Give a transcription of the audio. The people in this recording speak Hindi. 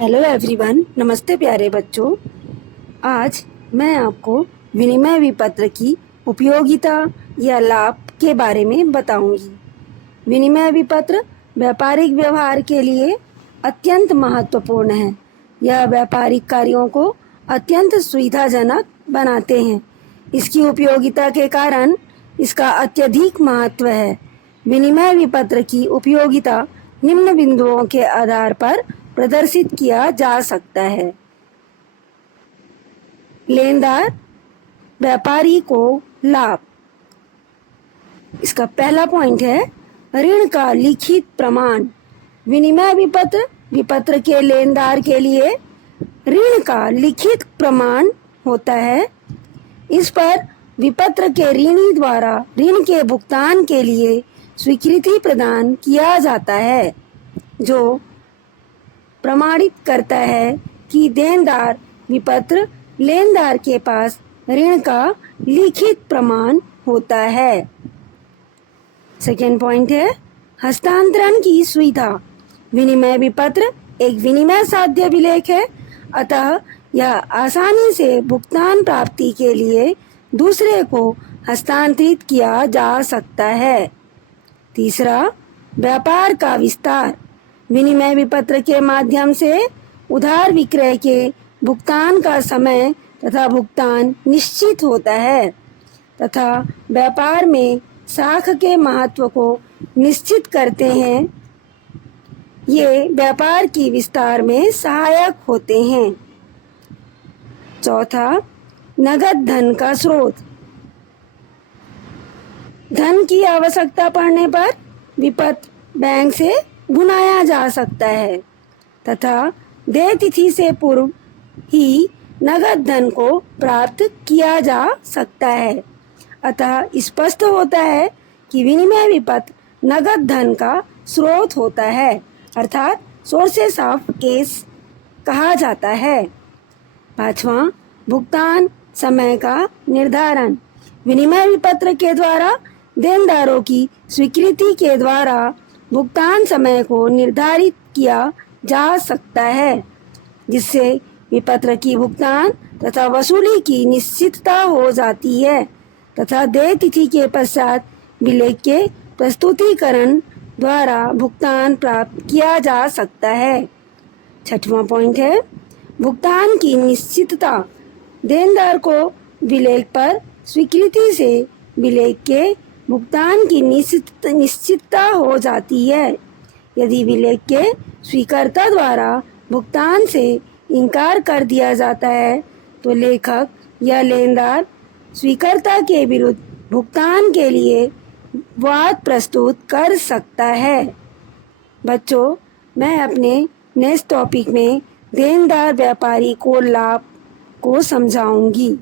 हेलो एवरीवन, नमस्ते प्यारे बच्चों। आज मैं आपको विनिमय विपत्र की उपयोगिता या लाभ के बारे में बताऊंगी। विनिमय विपत्र व्यापारिक व्यवहार के लिए अत्यंत महत्वपूर्ण है। यह व्यापारिक कार्यों को अत्यंत सुविधाजनक बनाते हैं। इसकी उपयोगिता के कारण इसका अत्यधिक महत्व है। विनिमय विपत्र की उपयोगिता निम्न बिंदुओं के आधार पर प्रदर्शित किया जा सकता है। लेनदार व्यापारी को लाभ। इसका पहला पॉइंट है ऋण का लिखित प्रमाण। विनिमय विपत्र के लेनदार के लिए ऋण का लिखित प्रमाण होता है। इस पर विपत्र के ऋणी द्वारा ऋण के भुगतान के लिए स्वीकृति प्रदान किया जाता है, जो प्रमाणित करता है कि देनदार विपत्र लेनदार के पास ऋण का लिखित प्रमाण होता है। सेकेंड पॉइंट है हस्तांतरण की सुविधा। विनिमय विपत्र एक विनिमय साध्य अभिलेख है, अतः यह आसानी से भुगतान प्राप्ति के लिए दूसरे को हस्तांतरित किया जा सकता है। तीसरा, व्यापार का विस्तार। विनिमय विपत्र के माध्यम से उधार विक्रय के भुगतान का समय तथा भुगतान निश्चित होता है तथा व्यापार में साख के महत्व को निश्चित करते हैं। ये व्यापार की विस्तार में सहायक होते हैं। चौथा, नगद धन का स्रोत। धन की आवश्यकता पड़ने पर विपत्र बैंक से भुनाया जा सकता है तथा देय तिथि से पूर्व ही नगद धन को प्राप्त किया जा सकता है। अतः स्पष्ट होता है कि विनिमय विपत्र नगद धन का स्रोत होता है, अर्थात सोर्सेस ऑफ कैश कहा जाता है। पांचवा, भुगतान समय का निर्धारण। विनिमय विपत्र के द्वारा देनदारों की स्वीकृति के द्वारा भुगतान समय को निर्धारित किया जा सकता है, जिससे विपत्र की भुगतान तथा वसूली की निश्चितता हो जाती है तथा देय तिथि के पश्चात विलेख के प्रस्तुतिकरण द्वारा भुगतान प्राप्त किया जा सकता है। छठवां पॉइंट है भुगतान की निश्चितता। देनदार को विलेख पर स्वीकृति से विलेख के भुगतान की निश्चितता हो जाती है। यदि विलेख के स्वीकर्ता द्वारा भुगतान से इनकार कर दिया जाता है तो लेखक या लेनदार स्वीकर्ता के विरुद्ध भुगतान के लिए वाद प्रस्तुत कर सकता है। बच्चों, मैं अपने नेक्स्ट टॉपिक में देनदार व्यापारी को लाभ को समझाऊंगी।